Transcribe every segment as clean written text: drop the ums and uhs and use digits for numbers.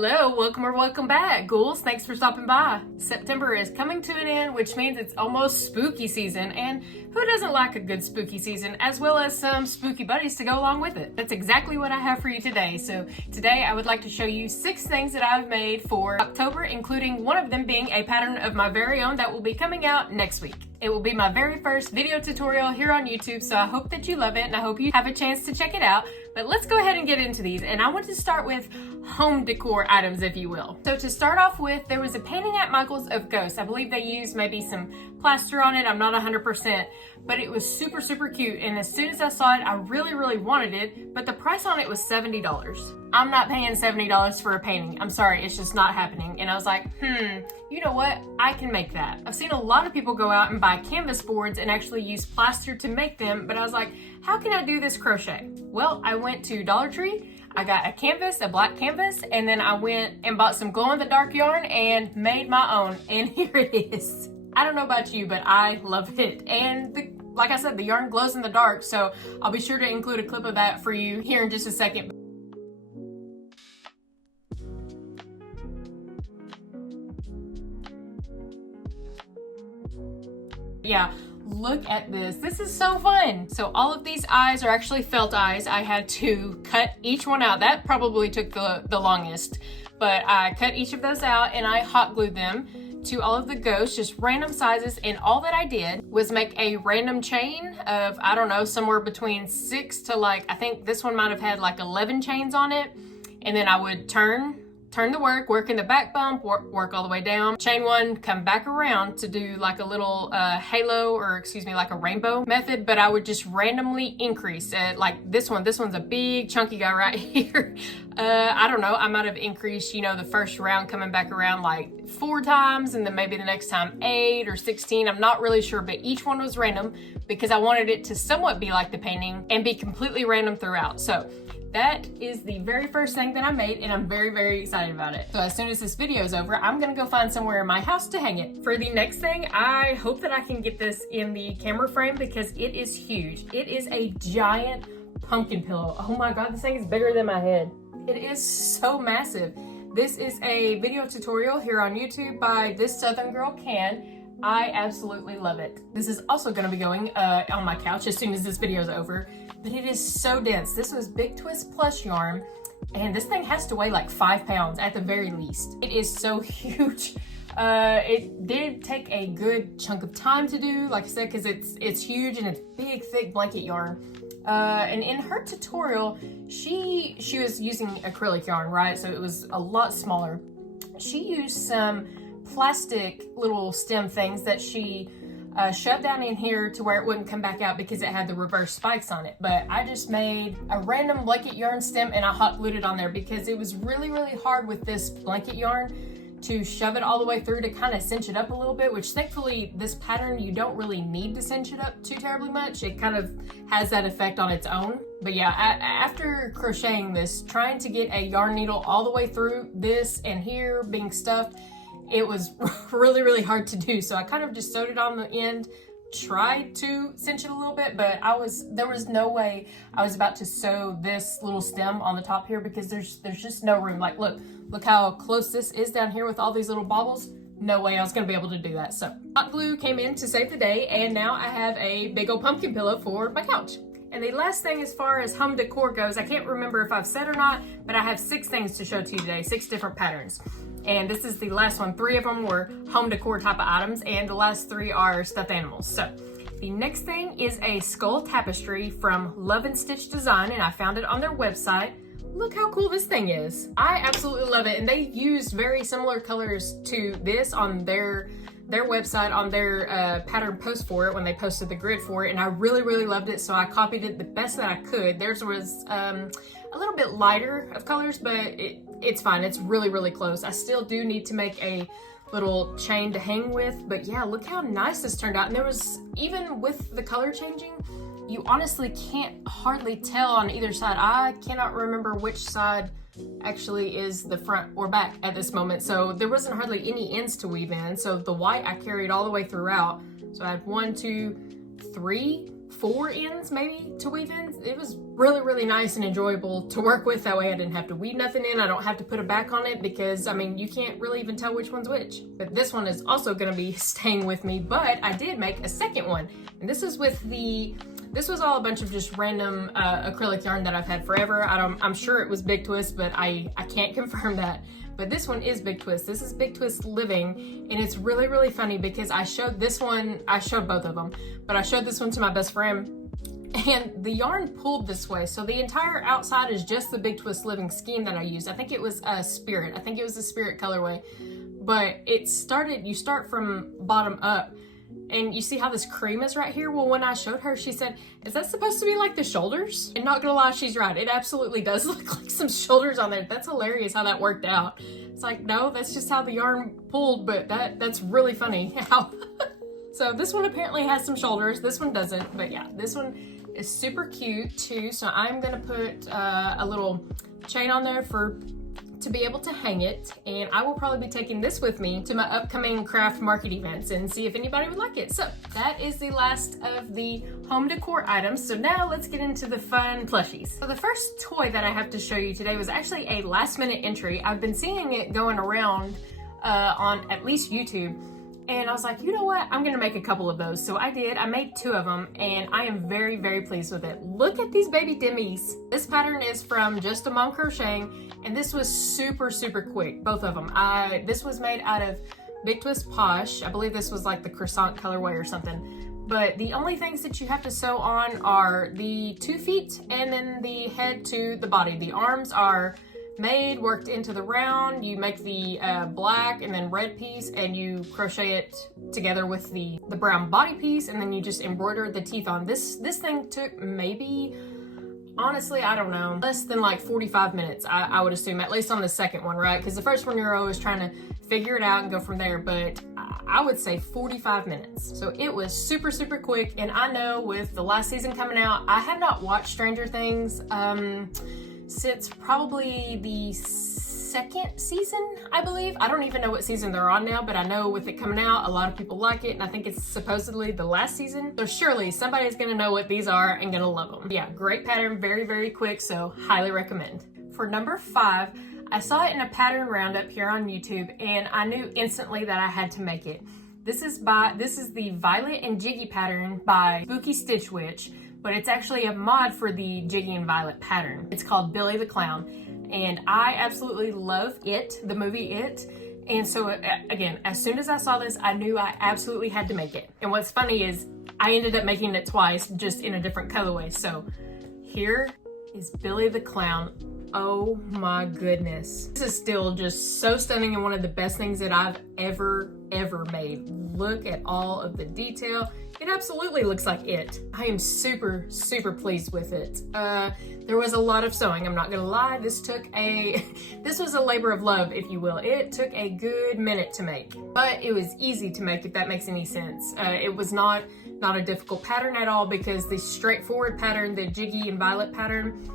Hello, welcome or welcome back, ghouls. Thanks for stopping by. September is coming to an end, which means it's almost spooky season, and who doesn't like a good spooky season, as well as some spooky buddies to go along with it? That's exactly what I have for you today. So today I would like to show you 6 things that I've made for October, including one of them being a pattern of my very own that will be coming out next week. It will be my very first video tutorial here on YouTube, so I hope that you love it and I hope you have a chance to check it out. But let's go ahead and get into these, and I want to start with home decor items, if you will. So to start off with, there was a painting at Michael's of ghosts. I believe they used maybe some plaster on it, I'm not 100%, but it was super, super cute, and as soon as I saw it, I really, really wanted it, but the price on it was $70. I'm not paying $70 for a painting. I'm sorry, it's just not happening. And I was like, you know what? I can make that. I've seen a lot of people go out and buy canvas boards and actually use plaster to make them, but I was like, how can I do this crochet? Well, I went to Dollar Tree, I got a canvas, a black canvas, and then I went and bought some glow-in-the-dark yarn and made my own, and here it is. I don't know about you, but I love it. And like I said, the yarn glows in the dark, so I'll be sure to include a clip of that for you here in just a second. Yeah, look at this. This is so fun. So all of these eyes are actually felt eyes. I had to cut each one out. That probably took the longest, but I cut each of those out and I hot glued them to all of the ghosts, just random sizes. And all that I did was make a random chain of, I don't know, somewhere between 6 to I think this one might have had 11 chains on it. And then I would turn the work in the back bump, work all the way down, chain one, come back around to do a little halo, or excuse me, like a rainbow method, but I would just randomly increase it. Like this one's a big chunky guy right here. I don't know, I might have increased, the first round coming back around 4 times, and then maybe the next time 8 or 16, I'm not really sure, but each one was random because I wanted it to somewhat be like the painting and be completely random throughout. So that is the very first thing that I made, and I'm very, very excited about it. So as soon as this video is over, I'm gonna go find somewhere in my house to hang it. For the next thing, I hope that I can get this in the camera frame because it is huge. It is a giant pumpkin pillow. Oh my God, this thing is bigger than my head. It is so massive. This is a video tutorial here on YouTube by This Southern Girl Can. I absolutely love it. This is also gonna be going on my couch as soon as this video is over. But it is so dense. This was Big Twist plush yarn, and this thing has to weigh 5 pounds at the very least. It is so huge. It did take a good chunk of time to do, like I said, because it's huge and it's big, thick blanket yarn. And in her tutorial, she was using acrylic yarn, right? So it was a lot smaller. She used some plastic little stem things that she shoved down in here to where it wouldn't come back out because it had the reverse spikes on it. But I just made a random blanket yarn stem and I hot glued it on there because it was really, really hard with this blanket yarn to shove it all the way through to kind of cinch it up a little bit, which thankfully this pattern, you don't really need to cinch it up too terribly much. It kind of has that effect on its own. But yeah, after crocheting this, trying to get a yarn needle all the way through this and here being stuffed, it was really, really hard to do. So I kind of just sewed it on the end, tried to cinch it a little bit, but there was no way I was about to sew this little stem on the top here because there's just no room. Look how close this is down here with all these little bobbles. No way I was gonna be able to do that. So hot glue came in to save the day, and now I have a big old pumpkin pillow for my couch. And the last thing as far as home decor goes, I can't remember if I've said or not, but I have 6 things to show to you today, 6 different patterns. And this is the last one. 3 of them were home decor type of items, and the last 3 are stuffed animals. So the next thing is a skull tapestry from Love and Stitch Design, and I found it on their website. Look how cool this thing is. I absolutely love it, and they used very similar colors to this on their website, on their pattern post for it when they posted the grid for it, and I really, really loved it, so I copied it the best that I could. Theirs was a little bit lighter of colors, but it's fine. It's really, really close. I still do need to make a little chain to hang with, but yeah, look how nice this turned out. And there was, even with the color changing, you honestly can't hardly tell on either side. I cannot remember which side actually is the front or back at this moment. So there wasn't hardly any ends to weave in. So the white I carried all the way throughout. So I had 1, 2, 3 4 ends maybe to weave in. It was really, really nice and enjoyable to work with. That way I didn't have to weave nothing in. I don't have to put a back on it because, I mean, you can't really even tell which one's which. But this one is also gonna be staying with me, but I did make a second one. And this is with this was all a bunch of just random acrylic yarn that I've had forever. I'm sure it was Big Twist, but I can't confirm that. But this one is Big Twist. This is Big Twist Living, and it's really, really funny because I showed this one, I showed both of them, but I showed this one to my best friend, and the yarn pulled this way. So the entire outside is just the Big Twist Living scheme that I used. I think it was a Spirit. I think it was a Spirit colorway, but you start from bottom up. And you see how this cream is right here? Well, when I showed her, she said, is that supposed to be like the shoulders? And not gonna lie, she's right. It absolutely does look like some shoulders on there. That's hilarious how that worked out. It's like, no, that's just how the yarn pulled, but that's really funny how. So this one apparently has some shoulders. This one doesn't, but yeah, this one is super cute too. So I'm gonna put a little chain on there to be able to hang it, and I will probably be taking this with me to my upcoming craft market events and see if anybody would like it. So that is the last of the home decor items. So now let's get into the fun plushies. So the first toy that I have to show you today was actually a last minute entry. I've been seeing it going around on at least YouTube, and I was like, you know what? I'm gonna make a couple of those. So I did. I made 2 of them, and I am very, very pleased with it. Look at these baby dimmies. This pattern is from Just a Mom Crocheting, and this was super, super quick, both of them. This was made out of Big Twist Posh. I believe this was like the croissant colorway or something. But the only things that you have to sew on are the 2 feet and then the head to the body. The arms are made, worked into the round. You make the black and then red piece, and you crochet it together with the brown body piece, and then you just embroider the teeth on. This thing took maybe, honestly, I don't know, less than like 45 minutes, I would assume, at least on the second one, right? Because the first one you're always trying to figure it out and go from there, but I would say 45 minutes. So it was super, super quick, and I know with the last season coming out, I have not watched Stranger Things since probably the 2nd season, I believe. I don't even know what season they're on now, but I know with it coming out, a lot of people like it, and I think it's supposedly the last season. So surely somebody's gonna know what these are and gonna love them. Yeah, great pattern, very, very quick, so highly recommend. For number 5, I saw it in a pattern roundup here on YouTube, and I knew instantly that I had to make it. This is the Violet and Jiggy pattern by Spooky Stitch Witch, but it's actually a mod for the Jiggy and Violet pattern. It's called Billy the Clown, and I absolutely love It, the movie It. And so again, as soon as I saw this, I knew I absolutely had to make it. And what's funny is I ended up making it twice, just in a different colorway. So here is Billy the Clown. Oh my goodness. This is still just so stunning and one of the best things that I've ever made. Look at all of the detail. It absolutely looks like It. I am super, super pleased with it. There was a lot of sewing, I'm not gonna lie. This was a labor of love, if you will. It took a good minute to make, but it was easy to make, if that makes any sense. It was not a difficult pattern at all, because the straightforward pattern, the Jiggy and Violet pattern,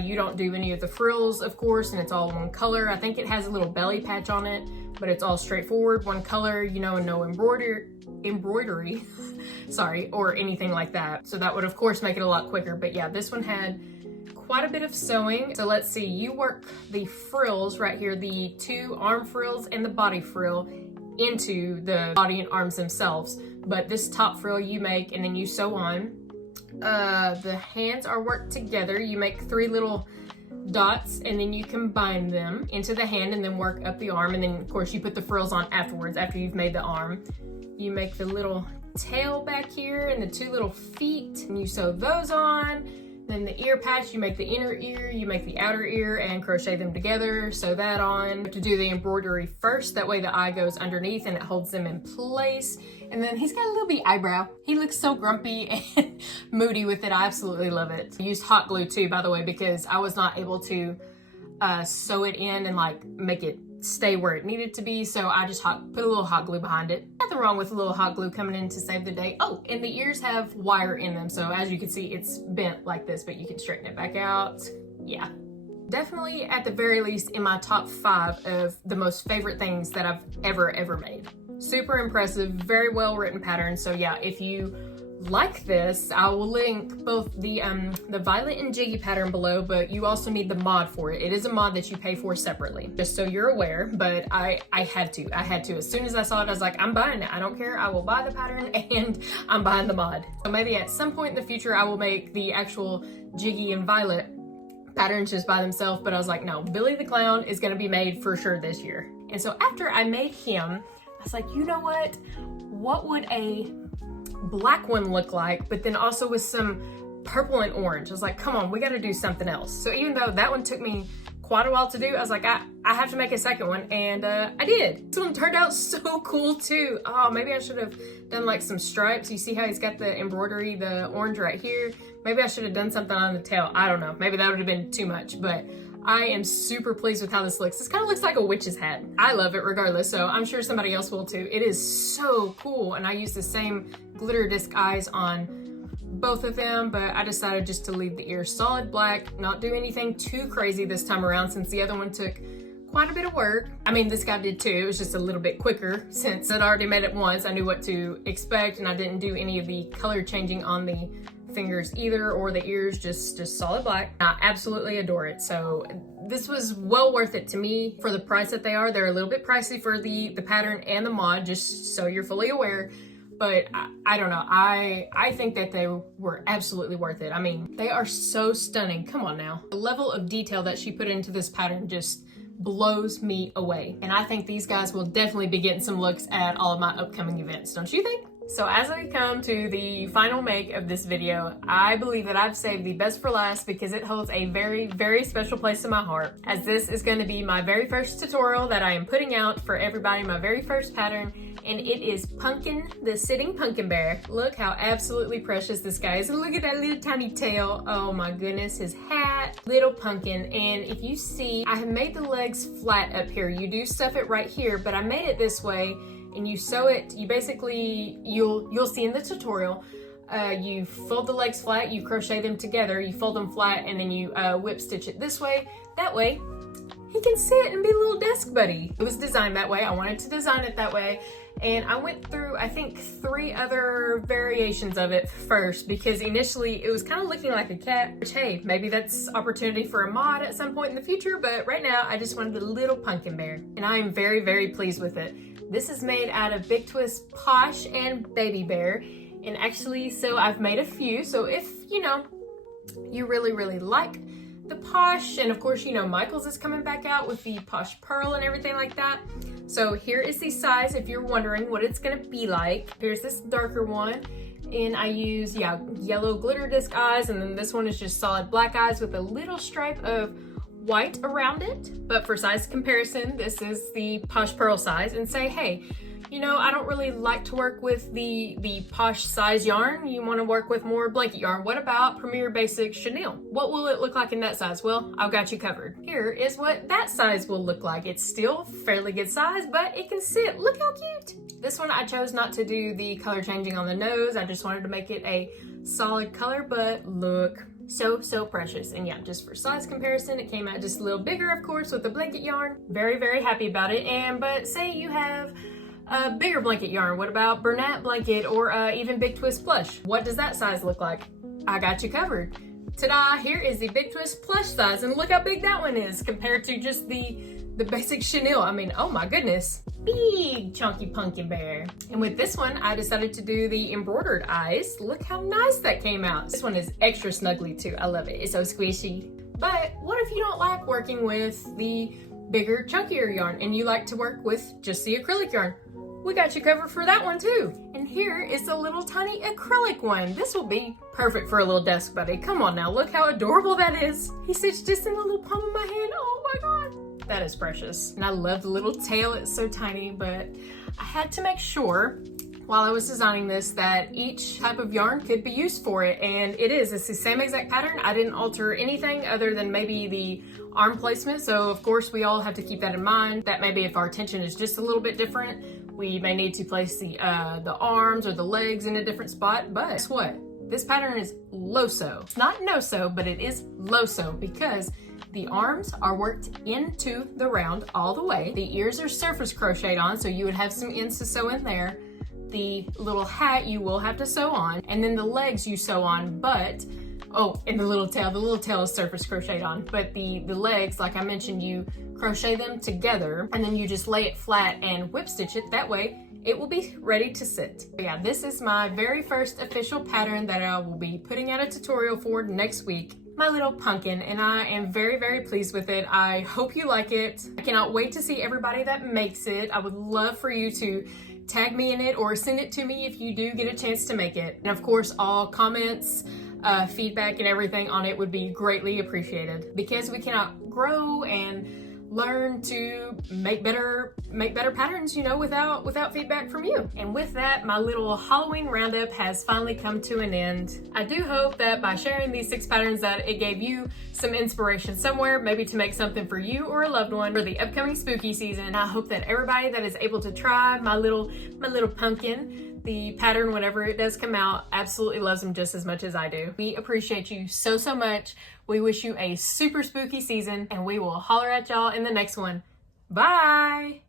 you don't do any of the frills, of course, and it's all one color. I think it has a little belly patch on it, but it's all straightforward, one color, you know, and no embroidery, sorry, or anything like that. So that would, of course, make it a lot quicker. But yeah, this one had quite a bit of sewing. So let's see, you work the frills right here, the 2 arm frills and the body frill into the body and arms themselves. But this top frill you make and then you sew on. The hands are worked together. You make 3 little dots and then you combine them into the hand and then work up the arm, and then of course you put the frills on afterwards after you've made the arm. You make the little tail back here and the 2 little feet, and you sew those on. Then the ear patch, you make the inner ear, you make the outer ear, and crochet them together, sew that on. You have to do the embroidery first, that way the eye goes underneath and it holds them in place. And then he's got a little bitty eyebrow. He looks so grumpy and moody with it. I absolutely love it. I used hot glue too, by the way, because I was not able to sew it in and like make it stay where it needed to be, so I just put a little hot glue behind it. Nothing wrong with a little hot glue coming in to save the day. Oh, and the ears have wire in them, so as you can see, it's bent like this, but you can straighten it back out. Yeah, definitely at the very least in my top 5 of the most favorite things that I've ever made. Super impressive, very well written pattern. So yeah, if you like this, I will link both the Violet and Jiggy pattern below, but you also need the mod for it. It is a mod that you pay for separately, just so you're aware, but I had to. As soon as I saw it, I was like, I'm buying it. I don't care. I will buy the pattern and I'm buying the mod. So maybe at some point in the future, I will make the actual Jiggy and Violet patterns just by themselves, but I was like, no, Billy the Clown is gonna be made for sure this year. And so after I made him, I was like, you know what? What would a black one look like, but then also with some purple and orange? I was like, come on, we got to do something else. So even though that one took me quite a while to do, I was like, I have to make a second one, and I did. This one turned out so cool too. Oh, maybe I should have done like some stripes. You see how he's got the embroidery, the orange right here? Maybe I should have done something on the tail. I don't know. Maybe that would have been too much, but I am super pleased with how this looks. This kind of looks like a witch's hat. I love it regardless, so I'm sure somebody else will too. It is so cool, and I use the same glitter disc eyes on both of them, but I decided just to leave the ears solid black, not do anything too crazy this time around since the other one took quite a bit of work. I mean, this guy did too. It was just a little bit quicker since I'd already made it once. I knew what to expect, and I didn't do any of the color changing on the fingers either, or the ears, just solid black. I absolutely adore it. So this was well worth it to me for the price that they are. They're a little bit pricey for the pattern and the mod, just so you're fully aware. But I don't know, I think that they were absolutely worth it. I mean, they are so stunning. Come on now. The level of detail that she put into this pattern just blows me away. And I think these guys will definitely be getting some looks at all of my upcoming events, don't you think? So as I come to the final make of this video, I believe that I've saved the best for last because it holds a very, very special place in my heart, as this is going to be my very first tutorial that I am putting out for everybody, my very first pattern, and it is Punkin, the sitting pumpkin bear. Look how absolutely precious this guy is, and look at that little tiny tail. Oh my goodness, his hat, little pumpkin. And if you see, I have made the legs flat up here. You do stuff it right here, but I made it this way. And you sew it, you basically, you'll see in the tutorial, you fold the legs flat, you crochet them together, you fold them flat, and then you whip stitch it this way. That way, he can sit and be a little desk buddy. It was designed that way. I wanted to design it that way. And I went through, I think, 3 other variations of it first, because initially it was kind of looking like a cat, which, hey, maybe that's opportunity for a mod at some point in the future, but right now I just wanted the little pumpkin bear. And I am very, very pleased with it. This is made out of Big Twist Posh and Baby Bear. And actually, so I've made a few. So if, you know, you really, really like the Posh, and of course, you know, Michael's is coming back out with the Posh Pearl and everything like that. So here is the size if you're wondering what it's gonna be like. Here's this darker one. And I use, yellow glitter disc eyes. And then this one is just solid black eyes with a little stripe of white around it. But for size comparison, this is the Posh Pearl size, and say, hey, you know, I don't really like to work with the Posh size yarn. You want to work with more blanket yarn. What about Premier Basic Chenille? What will it look like in that size? Well, I've got you covered. Here is what that size will look like. It's still fairly good size, but it can sit. Look how cute. This one I chose not to do the color changing on the nose. I just wanted to make it a solid color, but look. So precious. And yeah, just for size comparison, it came out just a little bigger, of course, with the blanket yarn. Very, very happy about it. And but say you have a bigger blanket yarn. What about Bernat blanket or even Big Twist Plush? What does that size look like? I got you covered. Ta-da! Here is the Big Twist Plush size, and look how big that one is compared to just the basic chenille. I mean, oh my goodness. Big chunky pumpkin bear. And with this one, I decided to do the embroidered eyes. Look how nice that came out. This one is extra snuggly too. I love it. It's so squishy. But what if you don't like working with the bigger, chunkier yarn and you like to work with just the acrylic yarn? We got you covered for that one too. And here is the little tiny acrylic one. This will be perfect for a little desk buddy. Come on now, look how adorable that is. He sits just in the little palm of my hand. Oh my God. That is precious. And I love the little tail. It's so tiny, but I had to make sure while I was designing this that each type of yarn could be used for it. And it is. It's the same exact pattern. I didn't alter anything other than maybe the arm placement. So of course we all have to keep that in mind, that maybe if our tension is just a little bit different, we may need to place the arms or the legs in a different spot. But guess what? This pattern is low-sew. It's not no-sew, but it is low-sew because the arms are worked into the round all the way. The ears are surface crocheted on, so you would have some ends to sew in there. the little hat you will have to sew on, and then the legs you sew on, but oh, and the little tail is surface crocheted on, but the legs, like I mentioned, you crochet them together and then you just lay it flat and whip stitch it. That way it will be ready to sit. Yeah, this is my very first official pattern that I will be putting out a tutorial for next week. My little pumpkin, and I am very, very pleased with it. I hope you like it. I cannot wait to see everybody that makes it. I would love for you to tag me in it or send it to me if you do get a chance to make it. And of course, all comments, feedback and everything on it would be greatly appreciated, because we cannot grow and learn to make better patterns, you know, without feedback from you. And with that, my little Halloween roundup has finally come to an end. I do hope that by sharing these 6 patterns that it gave you some inspiration somewhere, maybe to make something for you or a loved one for the upcoming spooky season. I hope that everybody that is able to try my little pumpkin, the pattern whenever it does come out, absolutely loves them just as much as I do. We appreciate you so much. We wish you a super spooky season, and we will holler at y'all in the next one. Bye!